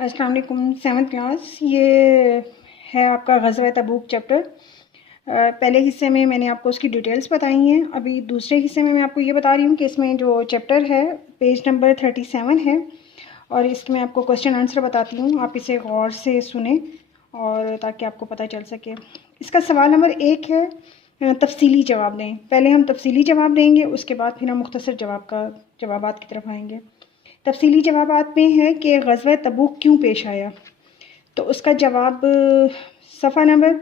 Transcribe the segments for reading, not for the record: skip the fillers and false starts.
السلام علیکم. 7th class. یہ ہے آپ کا غزوہ تبوک چیپٹر. پہلے حصے میں نے آپ کو اس کی ڈیٹیلز بتائی ہیں. ابھی دوسرے حصے میں آپ کو یہ بتا رہی ہوں کہ اس میں جو چیپٹر ہے پیج نمبر 37 ہے، اور اس میں آپ کو کوسچن آنسر بتاتی ہوں. آپ اسے غور سے سنیں اور تاکہ آپ کو پتہ چل سکے. اس کا سوال نمبر 1 ہے، تفصیلی جواب دیں. پہلے ہم تفصیلی جواب دیں گے، اس کے بعد پھر ہم مختصر جوابات کی طرف آئیں گے. تفصیلی جوابات میں ہے کہ غزوہ تبوک کیوں پیش آیا. تو اس کا جواب صفحہ نمبر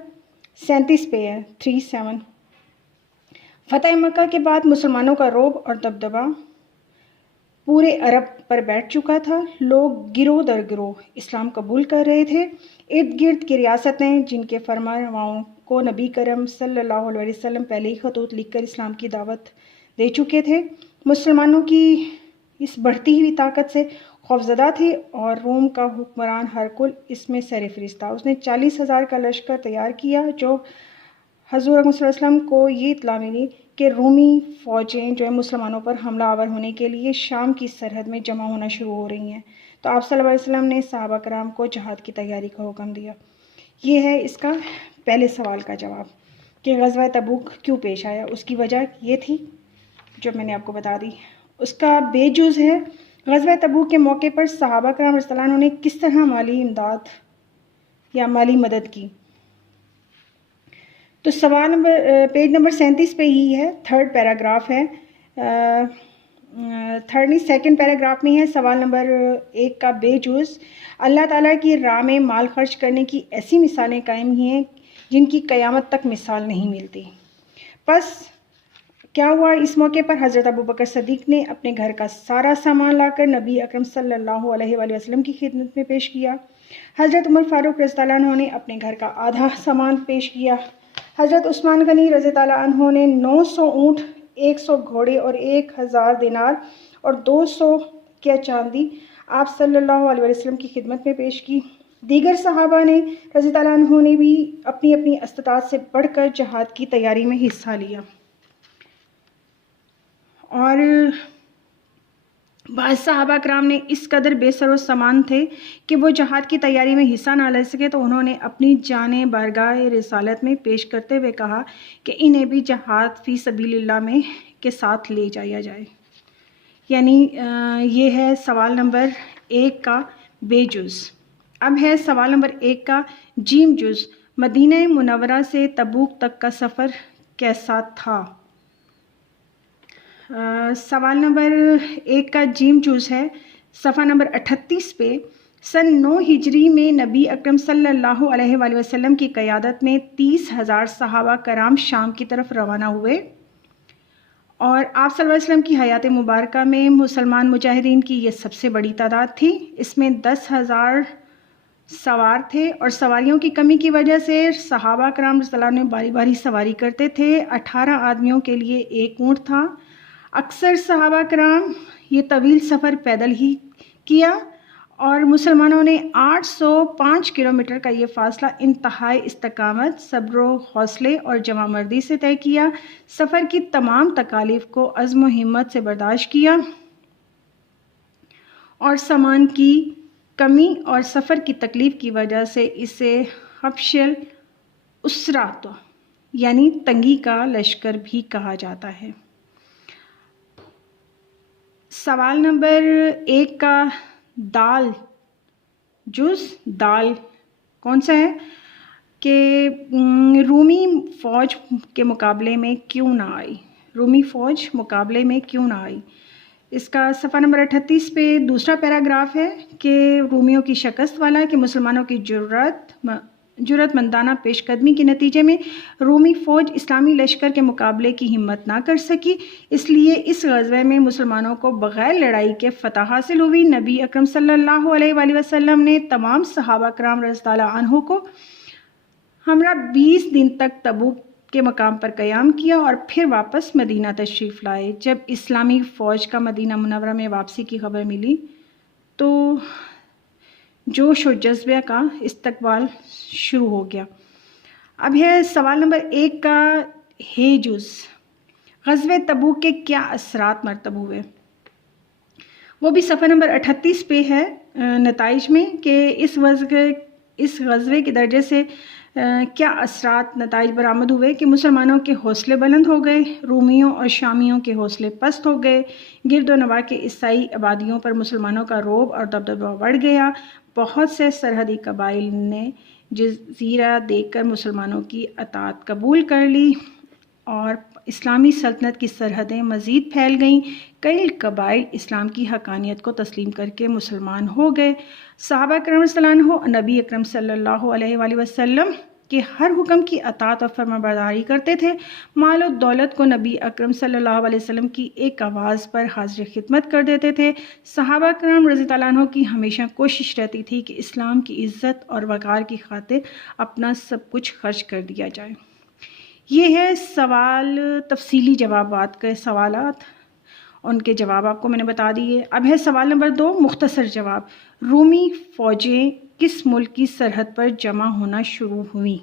37 پہ ہے، 37. فتح مکہ کے بعد مسلمانوں کا رعب اور دبدبہ پورے عرب پر بیٹھ چکا تھا. لوگ گروہ در گروہ اسلام قبول کر رہے تھے. ارد گرد کی ریاستیں جن کے فرما رواؤں کو نبی کرم صلی اللہ علیہ وسلم پہلے ہی خطوط لکھ کر اسلام کی دعوت دے چکے تھے، مسلمانوں کی اس بڑھتی ہوئی طاقت سے خوفزدہ تھے، اور روم کا حکمران ہرقل اس میں سر فہرست تھا. اس نے 40,000 کا لشکر تیار کیا. جو حضور صلی اللہ علیہ وسلم کو یہ اطلاع ملی کہ رومی فوجیں جو ہے مسلمانوں پر حملہ آور ہونے کے لیے شام کی سرحد میں جمع ہونا شروع ہو رہی ہیں، تو آپ صلی اللہ علیہ وسلم نے صحابہ کرام کو جہاد کی تیاری کا حکم دیا. یہ ہے اس کا پہلے سوال کا جواب کہ غزوہ تبوک کیوں پیش آیا. اس کی وجہ یہ تھی جو میں نے آپ کو بتا دی. اس کا بے جز ہے غزوہ تبوک کے موقع پر صحابہ کرام رضی اللہ عنہ نے کس طرح مالی امداد یا مالی مدد کی. تو سوال نمبر پیج نمبر 37 پہ ہی ہے، 3rd پیراگراف ہے. سیکنڈ پیراگراف میں ہے سوال نمبر 1 کا بے جز. اللہ تعالیٰ کی راہ میں مال خرچ کرنے کی ایسی مثالیں قائم ہیں جن کی قیامت تک مثال نہیں ملتی. پس کیا ہوا؟ اس موقع پر حضرت ابوبکر صدیق نے اپنے گھر کا سارا سامان لا کر نبی اکرم صلی اللہ علیہ وآلہ وسلم کی خدمت میں پیش کیا. حضرت عمر فاروق رضی اللہ عنہ نے اپنے گھر کا آدھا سامان پیش کیا. حضرت عثمان غنی رضی اللہ عنہ نے 900 اونٹ، 100 گھوڑے اور 1000 دینار اور 200 کیا چاندی آپ صلی اللہ علیہ وسلم کی خدمت میں پیش کی. دیگر صحابہ نے رضی اللہ عنہ نے بھی اپنی اپنی استطاعت سے بڑھ کر جہاد کی تیاری میں حصہ لیا، اور بعض صحابہ کرام نے اس قدر بے سر و سامان تھے کہ وہ جہاد کی تیاری میں حصہ نہ لے سکے، تو انہوں نے اپنی جانیں بارگاہ رسالت میں پیش کرتے ہوئے کہا کہ انہیں بھی جہاد فی سبیل اللہ میں کے ساتھ لے جایا جائے. یعنی یہ ہے سوال نمبر 1 کا بے جز. اب ہے سوال نمبر 1 کا جیم جز. مدینہ منورہ سے تبوک تک کا سفر کیسا تھا؟ سوال نمبر 1 کا جیم جز ہے صفحہ نمبر 38 پہ. سن 9 ہجری میں نبی اکرم صلی اللہ علیہ وآلہ وسلم کی قیادت میں 30,000 صحابہ کرام شام کی طرف روانہ ہوئے، اور آپ صلی اللہ علیہ وسلم کی حیات مبارکہ میں مسلمان مجاہدین کی یہ سب سے بڑی تعداد تھی. اس میں 10,000 سوار تھے، اور سواریوں کی کمی کی وجہ سے صحابہ کرام رضی اللہ عنہ باری باری سواری کرتے تھے. 18 آدمیوں کے لیے 1 اونٹ تھا. اکثر صحابہ کرام یہ طویل سفر پیدل ہی کیا، اور مسلمانوں نے 805 کلومیٹر کا یہ فاصلہ انتہائی استقامت، صبر و حوصلے اور جمع مردی سے طے کیا. سفر کی تمام تکالیف کو عزم و ہمت سے برداشت کیا، اور سامان کی کمی اور سفر کی تکلیف کی وجہ سے اسے حبش الاسرات یعنی تنگی کا لشکر بھی کہا جاتا ہے. سوال نمبر 1 کا دال جز. دال کون سا ہے کہ رومی فوج کے مقابلے میں کیوں نہ آئی؟ رومی فوج مقابلے میں کیوں نہ آئی. اس کا صفحہ نمبر 38 پہ دوسرا پیراگراف ہے کہ رومیوں کی شکست والا کہ مسلمانوں کی جرأت مندانہ پیش قدمی کے نتیجے میں رومی فوج اسلامی لشکر کے مقابلے کی ہمت نہ کر سکی، اس لیے اس غزوے میں مسلمانوں کو بغیر لڑائی کے فتح حاصل ہوئی. نبی اکرم صلی اللہ علیہ وآلہ وسلم نے تمام صحابہ کرام رضی اللہ عنہ کو ہمراہ 20 دن تک تبوک کے مقام پر قیام کیا، اور پھر واپس مدینہ تشریف لائے. جب اسلامی فوج کا مدینہ منورہ میں واپسی کی خبر ملی تو جوش و جذبہ کا استقبال شروع ہو گیا. اب ہے سوال نمبر 1 کا ہے جز. غزوہ تبوک کے کیا اثرات مرتب ہوئے؟ وہ بھی صفحہ نمبر 38 پہ ہے. نتائج میں کہ اس غزوے کے درجے سے کیا اثرات نتائج برآمد ہوئے کہ مسلمانوں کے حوصلے بلند ہو گئے، رومیوں اور شامیوں کے حوصلے پست ہو گئے، گرد و نواح کے عیسائی آبادیوں پر مسلمانوں کا رعب اور دبدبہ بڑھ گیا، بہت سے سرحدی قبائل نے جزیرہ دیکھ کر مسلمانوں کی اطاعت قبول کر لی اور اسلامی سلطنت کی سرحدیں مزید پھیل گئیں، کئی قبائل اسلام کی حقانیت کو تسلیم کر کے مسلمان ہو گئے، صحابہ کرام صلی اللہ عنہ نبی اکرم صلی اللہ علیہ وآلہ وسلم کہ ہر حکم کی اطاعت اور فرمانبرداری کرتے تھے، مال و دولت کو نبی اکرم صلی اللہ علیہ وسلم کی ایک آواز پر حاضر خدمت کر دیتے تھے، صحابہ کرام رضی اللہ عنہ کی ہمیشہ کوشش رہتی تھی کہ اسلام کی عزت اور وقار کی خاطر اپنا سب کچھ خرچ کر دیا جائے۔ یہ ہے سوال، تفصیلی جوابات کے سوالات، ان کے جواب آپ کو میں نے بتا دیے۔ اب ہے سوال نمبر 2، مختصر جواب۔ رومی فوجیں کس ملک کی سرحد پر جمع ہونا شروع ہوئیں؟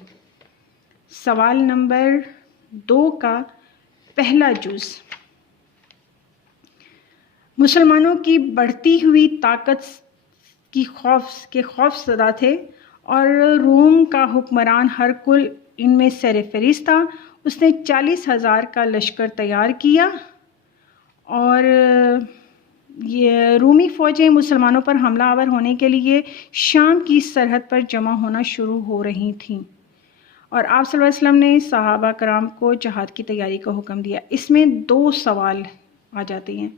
سوال نمبر 2 کا پہلا جز، مسلمانوں کی بڑھتی ہوئی طاقت کے خوف زدہ تھے اور روم کا حکمران ہرقل ان میں سر فہرست تھا۔ اس نے 40,000 کا لشکر تیار کیا اور یہ رومی فوجیں مسلمانوں پر حملہ آور ہونے کے لیے شام کی سرحد پر جمع ہونا شروع ہو رہی تھیں، اور آپ صلی اللہ علیہ وسلم نے صحابہ کرام کو جہاد کی تیاری کا حکم دیا۔ اس میں 2 سوال آ جاتے ہیں،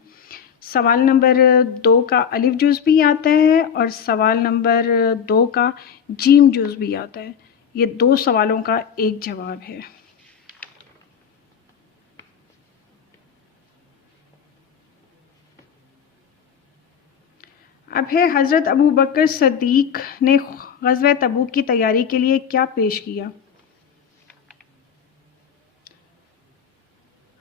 سوال نمبر 2 کا الف جز بھی آتا ہے اور سوال نمبر 2 کا جیم جز بھی آتا ہے۔ یہ 2 سوالوں کا ایک جواب ہے۔ اب ہے حضرت ابو بکر صدیق نے غزوہ تبوک کی تیاری کے لیے کیا پیش کیا؟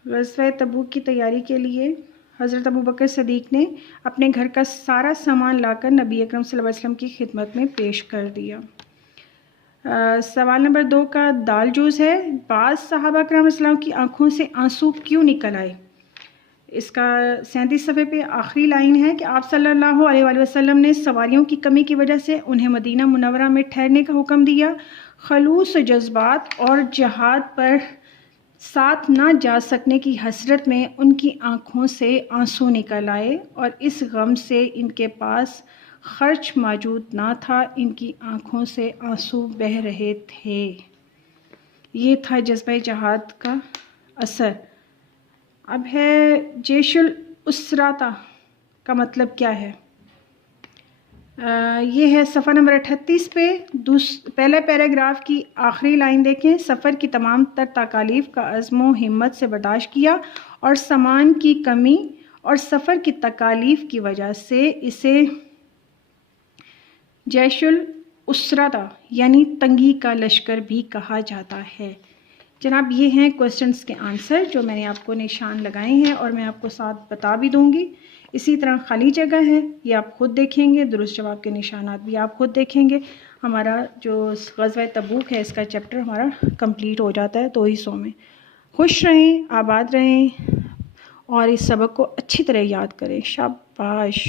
غزوہ تبوک کی تیاری کے لیے حضرت ابو بکر صدیق نے اپنے گھر کا سارا سامان لا کر نبی اکرم صلی اللہ علیہ وسلم کی خدمت میں پیش کر دیا۔ سوال نمبر 2 کا دال جوز ہے، بعض صحابہ کرام اسلام کی آنکھوں سے آنسو کیوں نکل آئے؟ اس کا 37 صفحے پہ آخری لائن ہے کہ آپ صلی اللہ علیہ وآلہ وسلم نے سواریوں کی کمی کی وجہ سے انہیں مدینہ منورہ میں ٹھہرنے کا حکم دیا، خلوص جذبات اور جہاد پر ساتھ نہ جا سکنے کی حسرت میں ان کی آنکھوں سے آنسو نکل آئے اور اس غم سے ان کے پاس خرچ موجود نہ تھا، ان کی آنکھوں سے آنسو بہہ رہے تھے۔ یہ تھا جذبہ جہاد کا اثر۔ اب ہے جیش الاسراتا کا مطلب کیا ہے؟ یہ ہے صفحہ نمبر 38 پہ پہلے پیراگراف کی آخری لائن دیکھیں، سفر کی تمام تر تکالیف کا عزم و ہمت سے برداشت کیا اور سامان کی کمی اور سفر کی تکالیف کی وجہ سے اسے جیش الاسراتا یعنی تنگی کا لشکر بھی کہا جاتا ہے۔ جناب یہ ہیں کوسچنس کے آنسر جو میں نے آپ کو نشان لگائے ہیں اور میں آپ کو ساتھ بتا بھی دوں گی۔ اسی طرح خالی جگہ ہے، یہ آپ خود دیکھیں گے، درست جواب کے نشانات بھی آپ خود دیکھیں گے۔ ہمارا جو غزوہ تبوک ہے اس کا چیپٹر ہمارا کمپلیٹ ہو جاتا ہے 2 حصوں میں۔ خوش رہیں، آباد رہیں اور اس سبق کو اچھی طرح یاد کریں۔ شاباش۔